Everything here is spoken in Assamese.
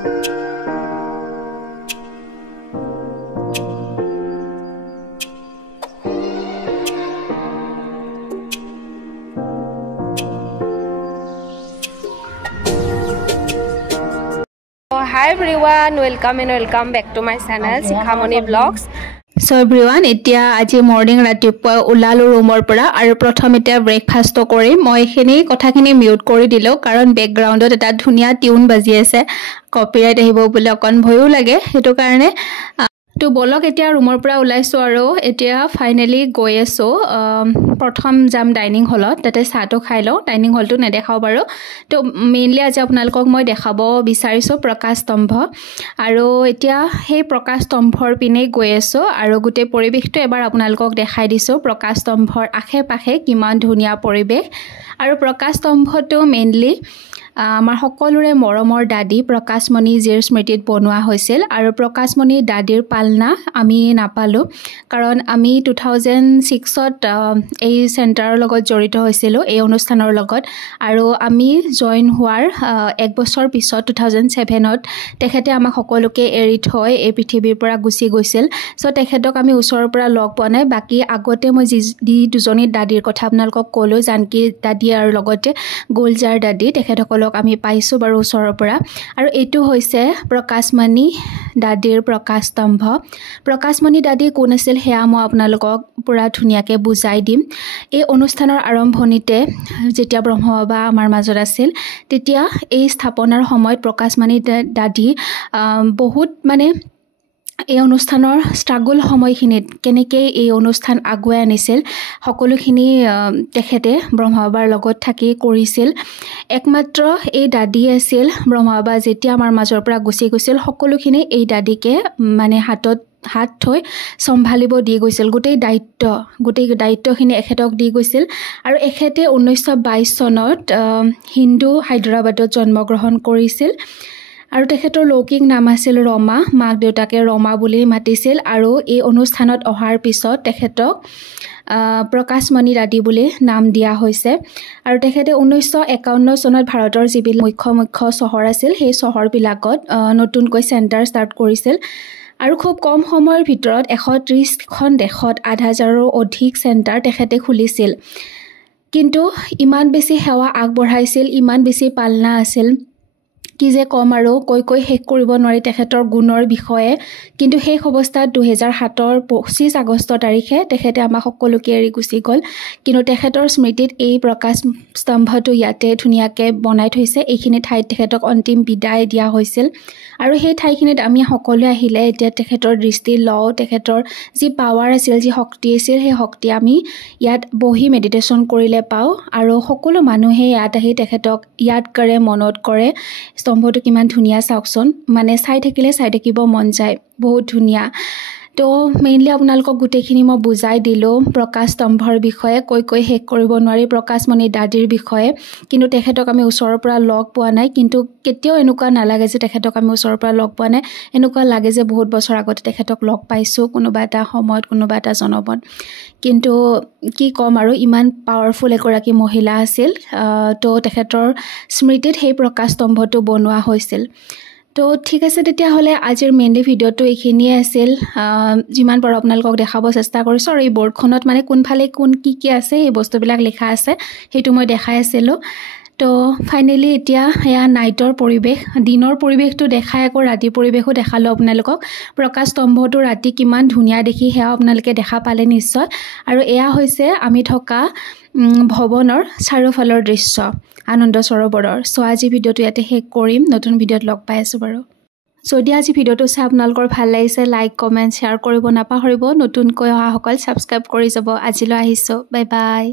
Hi everyone, welcome back to my channel Shikhamoni Vlogs. So everyone, এতিয়া আজি মৰ্নিং ৰাতিপুৱা ওলালো ৰুমৰ পৰা আৰু প্ৰথম এতিয়া ব্ৰেকফাষ্ট কৰি মই এখিনি কথাখিনি মিউট কৰি দিলো কাৰণ বেকগ্ৰাউণ্ডত এটা ধুনিয়া টিউন বাজি আছে কপিৰাইট আহিব বুলি অকন ভয়ও লাগে হেতু কাৰণে তো বলক এতিয়া ৰুমৰ পৰা ওলাইছো আৰু এতিয়া ফাইনালি গৈ আছো প্ৰথম জাম ডাইনিং হলত তাতে চাটো খাই লও ডাইনিং হলটো নেদেখাও বাৰু তো মেইনলি আজি আপোনালোকক মই দেখাব বিচাৰিছো প্ৰকাশ স্তম্ভ আৰু এতিয়া সেই প্ৰকাশ স্তম্ভৰ পিনে গৈ আছো আৰু গুটে পৰিবেশটো এবাৰ আপোনালোকক দেখাই দিছো প্ৰকাশ স্তম্ভৰ আখে-পাখে কিমান ধুনিয়া পৰিবেশ আৰু প্ৰকাশ স্তম্ভটো মেইনলি আমাৰ সকলোৰে মৰমৰ দাদি প্ৰকাশমণি জিৰ স্মৃতিত বনোৱা হৈছিল আৰু প্ৰকাশমণি দাদিৰ পালনা আমি নাপালো কাৰণ আমি 2006 ত এই চেণ্টাৰৰ লগত জড়িত হৈছিল এই অনুষ্ঠানৰ লগত আৰু আমি জয়েন হোৱাৰ এক বছৰ পিছত 2007 ত তেখেতে আমাক সকলোকে এৰি থৈ এই পৃথিৱীৰ পৰা গুচি গৈছিল সো তেখেতক আমি ওচৰৰ পৰা লগ পোৱা নাই বাকি আগতে মই দুজনী দাদিৰ কথা আপোনালোকক ক'লো জানকি দাদি আৰু লগতে গোলজাৰ দাদি তেখেতসকলক আমি পাইছো বাৰু ওচৰৰ পৰা আৰু এটো হৈছে প্ৰকাশমণি দাদিৰ প্ৰকাশ স্তম্ভ প্ৰকাশমণি দাদি কোন আছিল হেয়া মই আপোনালোকক পুৰা ধুনিয়াকে বুজাই দিম এই অনুষ্ঠানৰ আৰম্ভণিতে যেতিয়া ব্ৰহ্মবাবা আমাৰ মাজত আছিল তেতিয়া এই স্থাপনাৰ সময়ত প্ৰকাশমণি দাদি বহুত মানে এই অনুষ্ঠানৰ স্ট্ৰাগল সময়খিনিত কেনেকৈ এই অনুষ্ঠান আগুৱাই আনিছিল সকলোখিনি তেখেতে ব্ৰহ্মবাবাৰ লগত থাকি কৰিছিল একমাত্ৰ এই দাদি আছিল ব্ৰহ্মবাবা যেতিয়া আমাৰ মাজৰ পৰা গুচি গৈছিল সকলোখিনি এই দাদিকে মানে হাত থৈ সম্ভালিব দি গৈছিল গোটেই দায়িত্বখিনি এখেতক দি গৈছিল আৰু এখেতে 1922 চনত হিন্দু হায়দৰাবাদত জন্মগ্ৰহণ কৰিছিল আৰু তেখেতৰ লৌকিক নাম আছিল ৰমা মাক দেউতাকে ৰমা বুলি মাতিছিল আৰু এই অনুষ্ঠানত অহাৰ পিছত তেখেতক প্ৰকাশমণি দাদি বুলি নাম দিয়া হৈছে আৰু তেখেতে 1951 চনত ভাৰতৰ যিবিলাক মুখ্য চহৰ আছিল সেই চহৰবিলাকত নতুনকৈ চেণ্টাৰ ষ্টাৰ্ট কৰিছিল আৰু খুব কম সময়ৰ ভিতৰত 130খন দেশত 8000ৰো অধিক চেণ্টাৰ তেখেতে খুলিছিল কিন্তু ইমান বেছি সেৱা আগবঢ়াইছিল ইমান বেছি পালনা আছিল কি যে কম আৰু কৈ শেষ কৰিব নোৱাৰি তেখেতৰ গুণৰ বিষয়ে কিন্তু সেই অৱস্থাত 2007 ৰ 25 আগষ্ট তাৰিখে তেখেতে আমাক সকলোকে এৰি গুচি গ'ল কিন্তু তেখেতৰ স্মৃতিত এই প্ৰকাশ স্তম্ভটো ইয়াতে ধুনিয়াকে বনাই থৈছে এইখিনি ঠাইত তেখেতক অন্তিম বিদায় দিয়া হৈছিল আৰু সেই ঠাইখিনিত আমি সকলোৱে আহিলে এতিয়া তেখেতৰ দৃষ্টি লও তেখেতৰ যি পাৱাৰ আছিল যি শক্তি আছিল সেই শক্তি আমি ইয়াত বহি মেডিটেশন কৰিলে পাও আৰু সকলো মানুহে ইয়াত আহি তেখেতক ইয়াদ কৰে মনত কৰে স্তম্ভটো কিমান ধুনিয়া চাওকচোন মানে চাই থাকিব মন যায় বহুত ধুনিয়া তো মেইনলি আপোনালোকক গুটেখিনি মই বুজাই দিলো প্ৰকাশ স্তম্ভৰ বিষয়ে কৈ শেষ কৰিব নোৱাৰি প্ৰকাশমণি দাদিৰ বিষয়ে কিন্তু তেখেতক আমি ওচৰৰ পৰা লগ পোৱা নাই কিন্তু কেতিয়াও এনেকুৱা নালাগে যে তেখেতক আমি ওচৰৰ পৰা লগ পোৱা নাই এনেকুৱা লাগে যে বহুত বছৰ আগতে তেখেতক লগ পাইছো কোনোবা এটা সময়ত কোনোবা এটা জনমত কিন্তু কি কম আৰু ইমান পাৱাৰফুল এগৰাকী মহিলা আছিল তো তেখেতৰ স্মৃতিত সেই প্ৰকাশ স্তম্ভটো বনোৱা হৈছিল তো ঠিক আছে তেতিয়া হলে আজিৰ মেইনলি ভিডিওটো এইখিনিয়ে আছিল যিমান পাৰো আপোনালোকক দেখাব চেষ্টা কৰিছো আৰু এই বৰ্ডখনত মানে কোনফালে কোন কি আছে এই বস্তুবিলাক লেখা আছে হেতু মই দেখাই আছিলো তো ফাইনালি এতিয়া এয়া নাইটৰ পৰিবেশ দিনৰ পৰিবেশটো দেখাই আকৌ ৰাতিৰ পৰিবেশো দেখালো আপোনালোকক প্ৰকাশ স্তম্ভটো ৰাতি কিমান ধুনিয়া দেখি হেয়া আপোনালোকে দেখা পালে নিশ্চয় আৰু এয়া হৈছে আমি থকা ভৱনৰ চাৰিওফালৰ দৃশ্য আনন্দ সৰোবৰৰ সো আজি ভিডিওটো ইয়াতে শেষ কৰিম নতুন ভিডিওত লগ পাই আছো বাৰু যদি আজি ভিডিওটো চাই আপোনালোকৰ ভাল লাগিছে লাইক কমেন্ট শেয়াৰ কৰিব নাপাহৰিব নতুনকৈ অহা সকল সাবস্ক্ৰাইব কৰি যাব আজিলৈ আহিছো বাই বাই